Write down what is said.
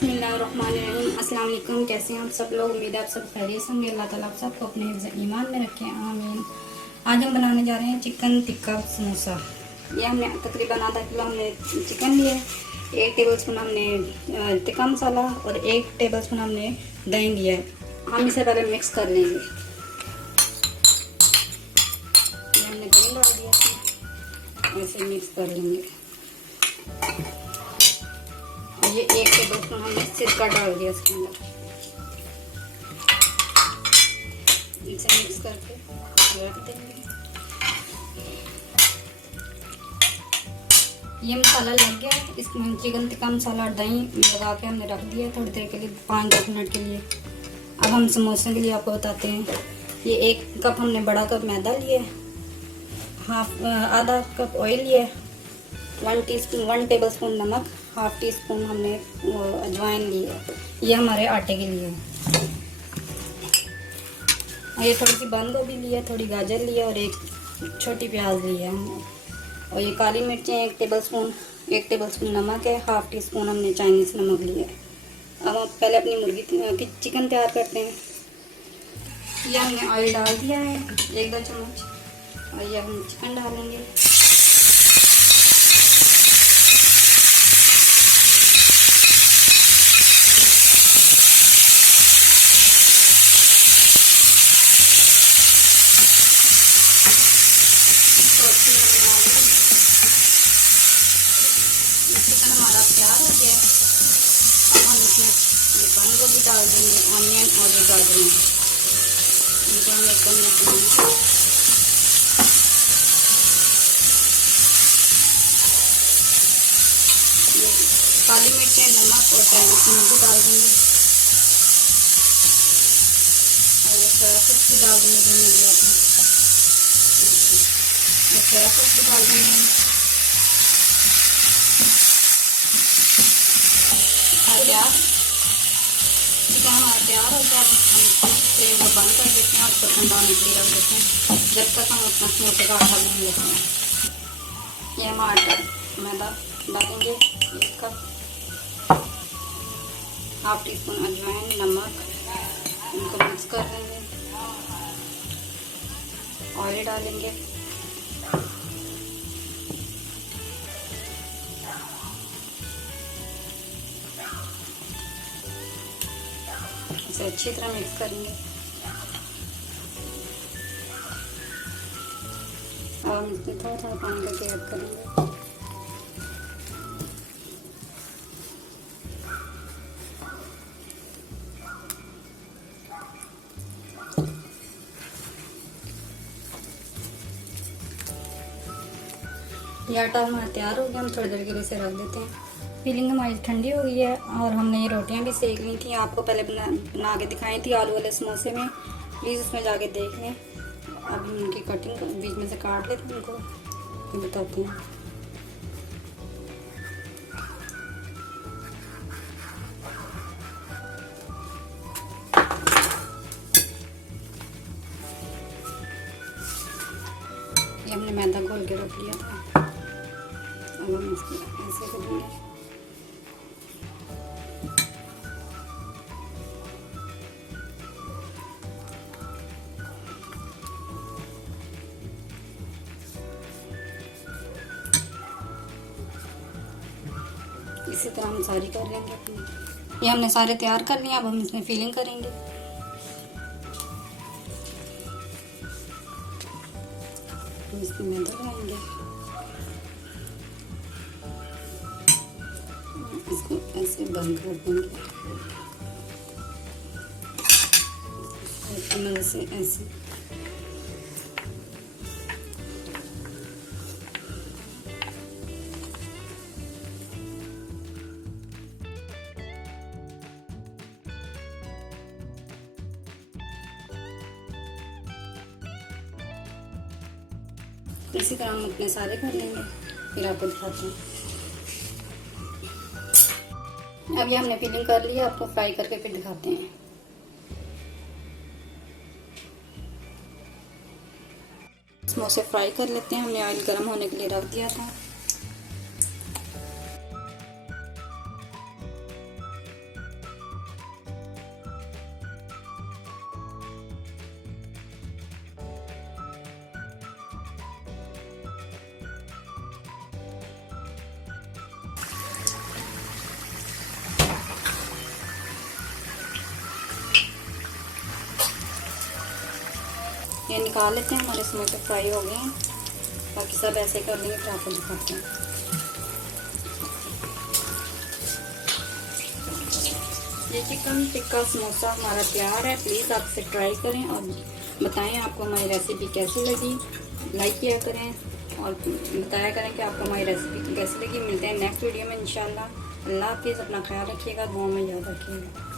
बिस्मिल्लाहिर्रहमानिर्रहीम। अस्सलाम वालेकुम। कैसे हैं आप सब लोग? उम्मीद है आप सब खैरियत से होंगे। अल्लाह ताला आप सबको अपने हिफ्ज़ ईमान में रखे, आमीन। आज हम बनाने जा रहे हैं चिकन टिक्का समोसा। ये हमने तकरीबन आधा किलो हमने चिकन लिया है, 1 टेबलस्पून हमने टिक्का मसाला और 1 टेबलस्पून हमने दही लिया है। हम इसे पहले मिक्स कर लेंगे। ये हमने दही डाल दिया है, ऐसे मिक्स कर लेंगे। ये 1 टेबलस्पून हमने सिरका डाल दिया इसके अंदर। इसे मिक्स करके रख देंगे। ये मसाला लग गया है। इसमें चिकन टिक्का मसाला और दही लगा के हमने रख दिया थोड़ी देर के लिए, 5-10 मिनट के लिए। अब हम समोसे के लिए आपको बताते हैं। ये 1 कप हमने बड़ा कप मैदा लिया है, आधा कप ऑयल लिया है, 1 टेबलस्पून नमक, 1/2 टीस्पून हमने अजवाइन ली है। ये हमारे आटे के लिए है। ये थोड़ी सी बंद गोभी ली है, थोड़ी गाजर ली है और 1 छोटी प्याज ली है हमने। और ये काली मिर्चें 1 टेबलस्पून, 1 टेबलस्पून नमक है, 1/2 टीस्पून हमने चाइनीज़ नमक लिया है। अब हम पहले अपनी मुर्गी चिकन तैयार करते हैं। ये हमने ऑयल डाल दिया है 1-2 चम्मच और ये हम चिकन डालेंगे। चिकन हमारा तैयार हो गया है। अब हम इसमें बंद गोभी डाल देंगे, ऑनियन और गाजर इनको हम एकदम काली मिर्चें, नमक और चाइनीज़ नमक डाल देंगे और ये सोया सॉस भी डाल देंगे जो मिल जाता है। सोया सॉस भी डाल देंगे। तैयार चिकन हमारा तैयार हो गया। हम फ्लेम को बंद कर देते हैं और इसको ठंडा होने के लिए रख देते हैं, जब तक हम अपना समोसे का आटा भून लेते हैं। ये हम आटा मैदा डालेंगे 1 कप, 1/2 टीस्पून अजवाइन, नमक, इनको मिक्स कर देंगे। ऑयल डालेंगे, इसे अच्छी तरह मिक्स करेंगे। अब हम इसमें थोड़ा पानी करके ऐड करेंगे। ये आटा हमारा तैयार हो गया। हम थोड़ी देर के लिए इसे रख देते हैं। फीलिंग हमारी ठंडी हो गई है और हमने ये रोटियां भी सेक ली थी। आपको पहले बना के दिखाई थी आलू वाले समोसे में, प्लीज़ उसमें जाके देख लें। अब हम उनकी कटिंग बीच में से काट लेते हैं, उनको बताते हैं। ये हमने मैदा घोल के रख लिया था। अब हम इसको ऐसे करेंगे। इसी तरह हम सारी कर लेंगे अपनी। ये हमने सारे तैयार कर लिए। अब हम इसमें फिलिंग करेंगे। हम इसमें मैदा लगाएंगे, इसको ऐसे बंद कर देंगे ऐसे। इसी तरह हम अपने सारे कर लेंगे, फिर आपको दिखाते हैं। अब ये हमने फिलिंग कर लिया, आपको फ्राई करके फिर दिखाते हैं। समोसे फ्राई कर लेते हैं। हमने ऑयल गर्म होने के लिए रख दिया था। ये निकाल लेते हैं। हमारे समोसे फ्राई हो गए हैं, बाकी सब ऐसे कर लेंगे फिर आपको दिखाते हैं। ये चिकन टिक्का समोसा हमारा तैयार है। प्लीज़ आप इसे ट्राई करें और बताएं आपको हमारी रेसिपी कैसी लगी। लाइक किया करें और बताया करें कि आपको हमारी रेसिपी कैसी लगी। मिलते हैं नेक्स्ट वीडियो में इंशाल्लाह। अल्लाह हाफिज़। अपना ख्याल रखिएगा, दुआ में याद रखिएगा।